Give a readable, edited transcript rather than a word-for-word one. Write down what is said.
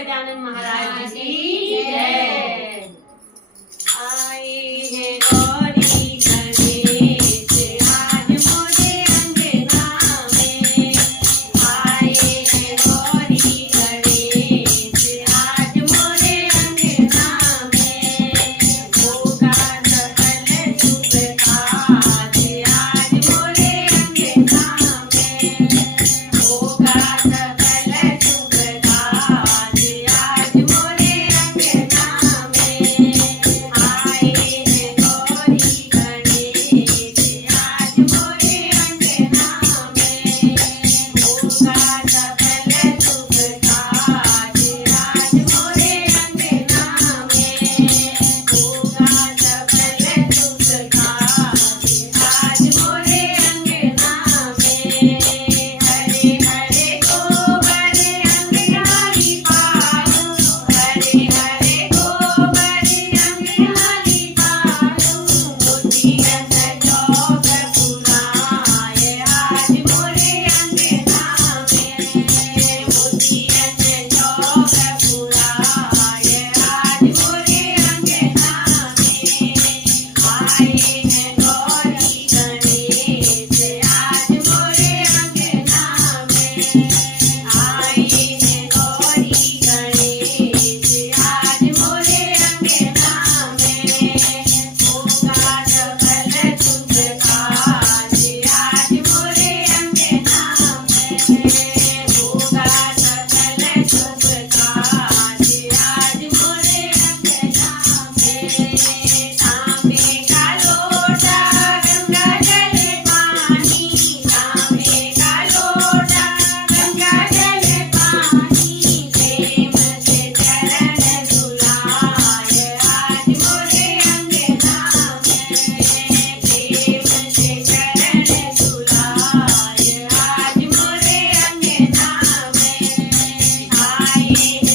गजानन महाराज की जय। आई है गौरी गणेश आज मोरे अंगना में, आए हैं गौरी गणेश आज मोरे अंगना में, होगा सकल शुभ काज आज मोरे अंगना में, होगा सकल शुभ काज आज मोरे अंगना में, आए हैं गौरी गणेश आज मोरे अंगना में, होगा सकल शुभ काज आज मोरे अंगना में, होगा सकल शुभ काज आज मोरे अंगना में। हरे हरे गोबर अंगना लिपायो, हरे हरे गोबर अंगना लिपायो, मोतियन चौक पुराए आज मोरे अंगना में, मोतियन चौक पुराए आज मोरे अंगना में, आए हैं गौरी गणेश आज मोरे अंगना में, आए हैं गौरी गणेश आज मोरे अंगना में, होगा सकल शुभ काज आज मोरे अंगना में, होगा सकल शुभ काज आज मोरे अंगना में। तांबे का लोटा गंगा जल पानी, तांबे का लोटा गंगा जल पानी, प्रेम से चरण धुलाए आज मोरे अंगना में, प्रेम से चरण धुलाए आज मोरे अंगना में, आए